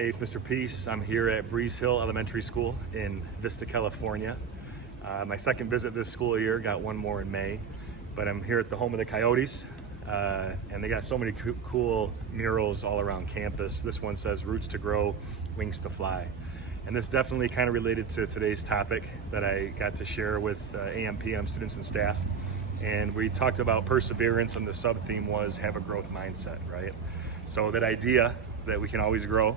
Hey, it's Mr. Peace. I'm here at Breeze Hill Elementary School in Vista, California. My second visit this school year, got one more in May, but I'm here at the home of the Coyotes, and they got so many cool murals all around campus. This one says, "Roots to grow, wings to fly." And this definitely kind of related to today's topic that I got to share with AM/PM students and staff. And we talked about perseverance, and the sub-theme was have a growth mindset, right? So that idea that we can always grow,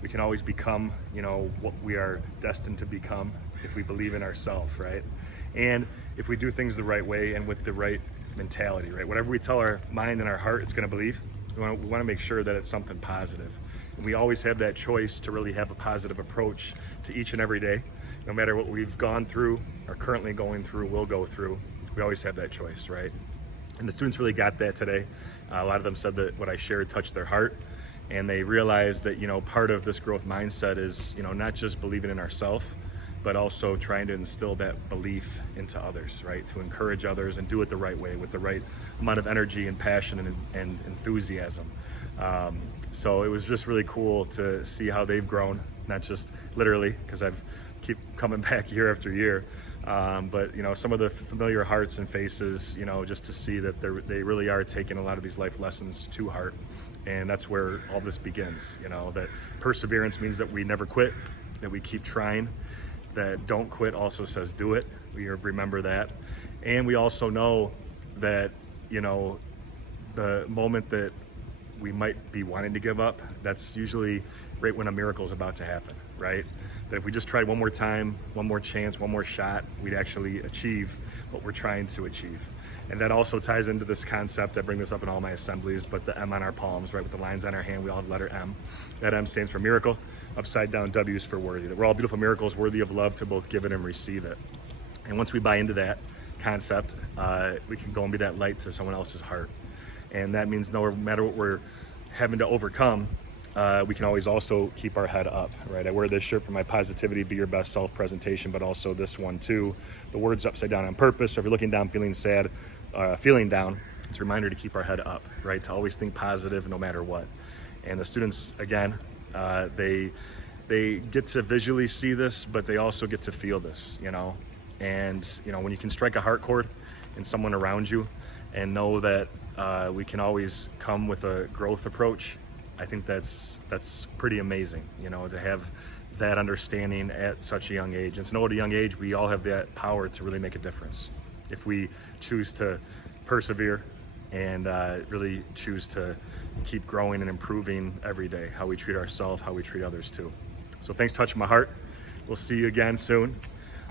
we can always become, what we are destined to become if we believe in ourselves, right? And if we do things the right way and with the right mentality, right? Whatever we tell our mind and our heart it's going to believe, we want to make sure that it's something positive. And we always have that choice to really have a positive approach to each and every day. No matter what we've gone through, are currently going through, will go through, we always have that choice, right? And the students really got that today. A lot of them said that what I shared touched their heart. And they realized that, part of this growth mindset is, not just believing in ourselves, but also trying to instill that belief into others, right? To encourage others and do it the right way with the right amount of energy and passion and enthusiasm. So it was just really cool to see how they've grown, not just literally, because I've keep coming back year after year, but some of the familiar hearts and faces, just to see that they really are taking a lot of these life lessons to heart. And that's where all this begins, that perseverance means that we never quit, that we keep trying, that don't quit also says do it. We remember that. And we also know that, the moment that we might be wanting to give up, that's usually right when a miracle is about to happen, right? That if we just tried one more time, one more chance, one more shot, we'd actually achieve what we're trying to achieve. And that also ties into this concept. I bring this up in all my assemblies, but the M on our palms, right, with the lines on our hand, we all have the letter M. That M stands for miracle, upside down W is for worthy. That we're all beautiful miracles, worthy of love to both give it and receive it. And once we buy into that concept, we can go and be that light to someone else's heart. And that means no matter what we're having to overcome, we can always also keep our head up, right? I wear this shirt for my positivity, be your best self presentation, but also this one too. The word's upside down on purpose. So if you're looking down, feeling sad, feeling down, it's a reminder to keep our head up, right? To always think positive no matter what. And the students, again, they get to visually see this, but they also get to feel this, And, when you can strike a heart chord in someone around you and know that we can always come with a growth approach, I think that's pretty amazing, to have that understanding at such a young age. And to know at a young age, we all have that power to really make a difference. If we choose to persevere and really choose to keep growing and improving every day, how we treat ourselves, how we treat others too. So thanks, touching my heart. We'll see you again soon.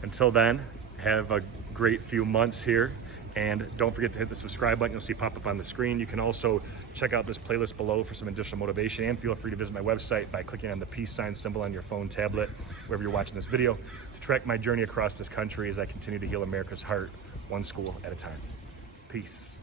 Until then, have a great few months here. And don't forget to hit the subscribe button. You'll see pop up on the screen. You can also check out this playlist below for some additional motivation, and feel free to visit my website by clicking on the peace sign symbol on your phone, tablet, wherever you're watching this video, to track my journey across this country as I continue to heal America's heart, one school at a time. Peace.